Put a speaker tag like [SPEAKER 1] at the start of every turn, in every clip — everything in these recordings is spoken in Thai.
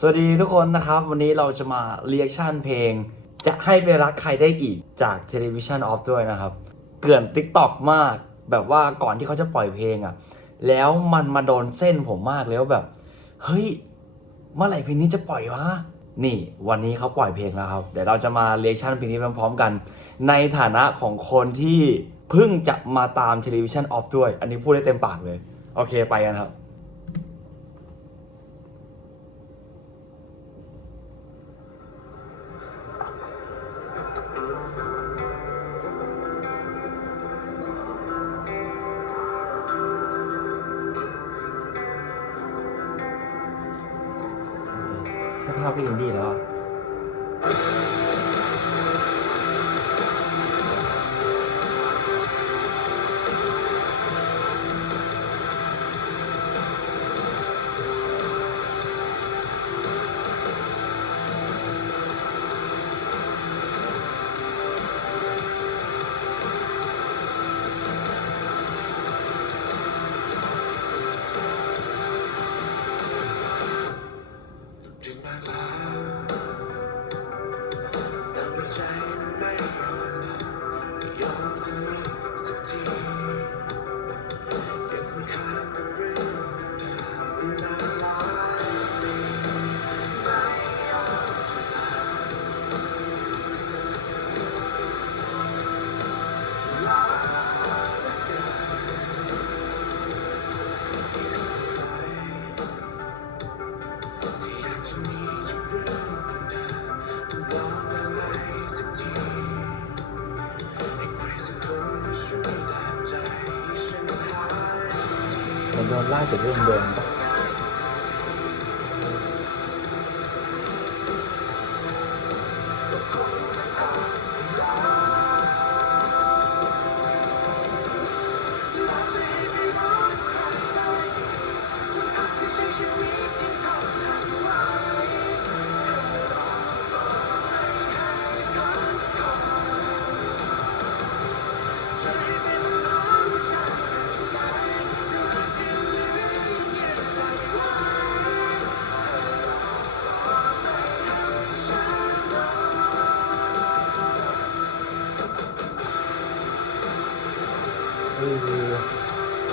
[SPEAKER 1] สวัสดีทุกคนนะครับ วันนี้เราจะมาเรียกชั่นเพลง จะให้ไปรักใครได้อีกจาก Television Off ด้วยนะครับ เกลื่อน TikTok มากแบบว่าก่อนที่เขาจะปล่อยเพลงอะ่ะ แล้วมันมาโดนเส้นผมมากแล้วแบบ เฮ้ย เมื่อไหร่เพลงนี้จะปล่อยวะ นี่วันนี้เขาปล่อยเพลงแล้วครับ เดี๋ยวเราจะมาเรียกชั่นเพลงนี้พร้อมๆกัน ในฐานะของคนที่เพิ่งจะมาตาม Television Off ด้วย อันนี้พูดได้เต็มปากเลย โอเคไปกันครับ ชอบพี่อินดี้แล้ว โดนไล่จากเรื่องเดิมปะ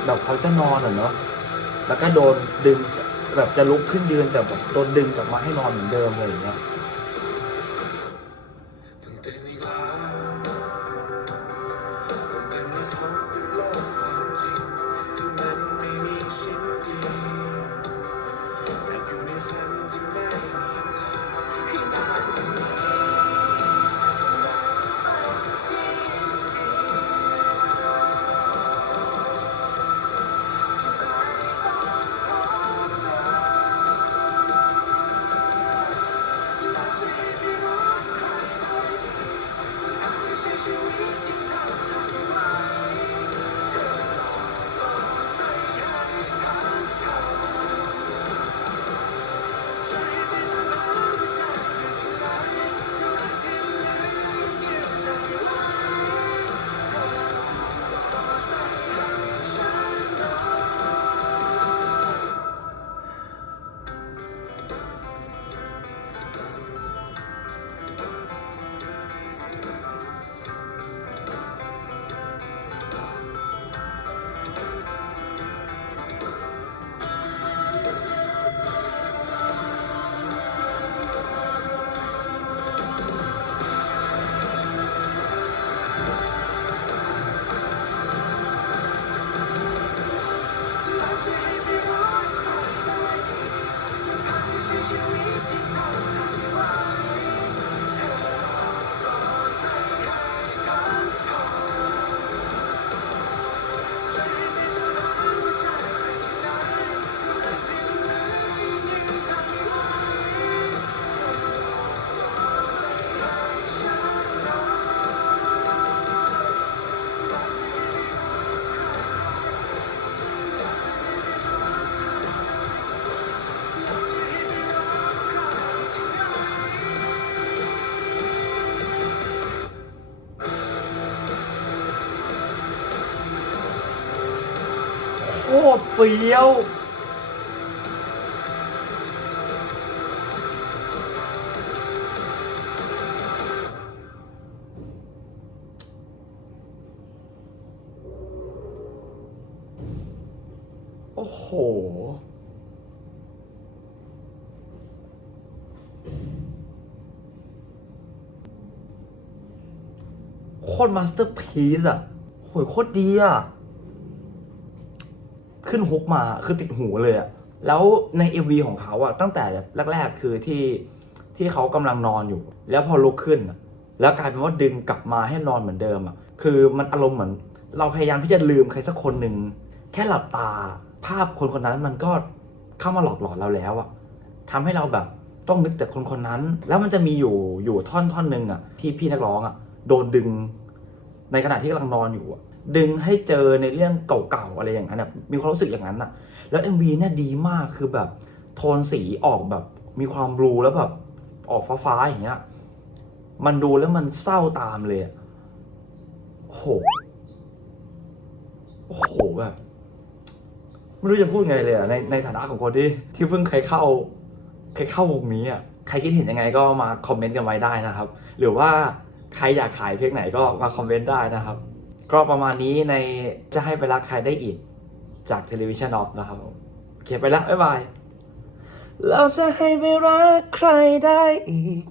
[SPEAKER 1] แบบเขาจะนอนอะเนาะแล้วก็โดนดึงแบบจะลุกขึ้นยืนแต่แบบโดนดึงกลับมาให้นอนเหมือนเดิมเลยอย่างเงี้ย โคตรเฟี้ยว
[SPEAKER 2] โอ้โห โคตรมาสเตอร์พีซอะโหยโคตรดีอะ ขึ้นฮุกมาคือติดหูเลยอะแล้วใน MV ของเขาอะตั้งแต่แรก ๆ คือที่ที่เขากำลังนอนอยู่ แล้วพอลุกขึ้น แล้วกลายเป็นว่าดึงกลับมาให้นอนเหมือนเดิมอะคือมันอารมณ์เหมือน เราพยายามที่จะลืมใครสักคนหนึ่งแค่หลับตาภาพคนคนนั้นมันก็เข้ามาหลอกหลอนเราแล้วอะทำให้เราแบบต้องนึกแต่คนคนนั้น แล้วมันจะมีอยู่อยู่ท่อนท่อนหนึ่งอะที่พี่นักร้องอะโดนดึง ในขณะที่กำลังนอนอยู่อะ ดึงให้เจอในเรื่องเก่าๆอะไรอย่างนั้นมีความรู้สึกอย่างนั้นอะแล้ว MV เนี่ยดีมากคือแบบโทนสีออกแบบมีความบลูแล้วแบบออกฟ้าๆอย่างเงี้ยมันดูแล้วมันเศร้าตามเลยโหโอ้โหแบบไม่รู้จะพูดไงเลยอะในในฐานะของคนที่ที่เพิ่งเคยเข้าเคยเข้าวงนี้อะใครคิดเห็นยังไงก็มาคอมเมนต์กันไว้ได้นะครับ หรือว่าใครอยากขายเพลงไหนก็มาคอมเมนต์ได้นะครับ ก็ประมาณนี้ในจะให้ไปรักใครได้อีก จาก Television Off นะครับผมโอเคไปละบ๊ายบาย เราจะให้ไปรักใครได้อีก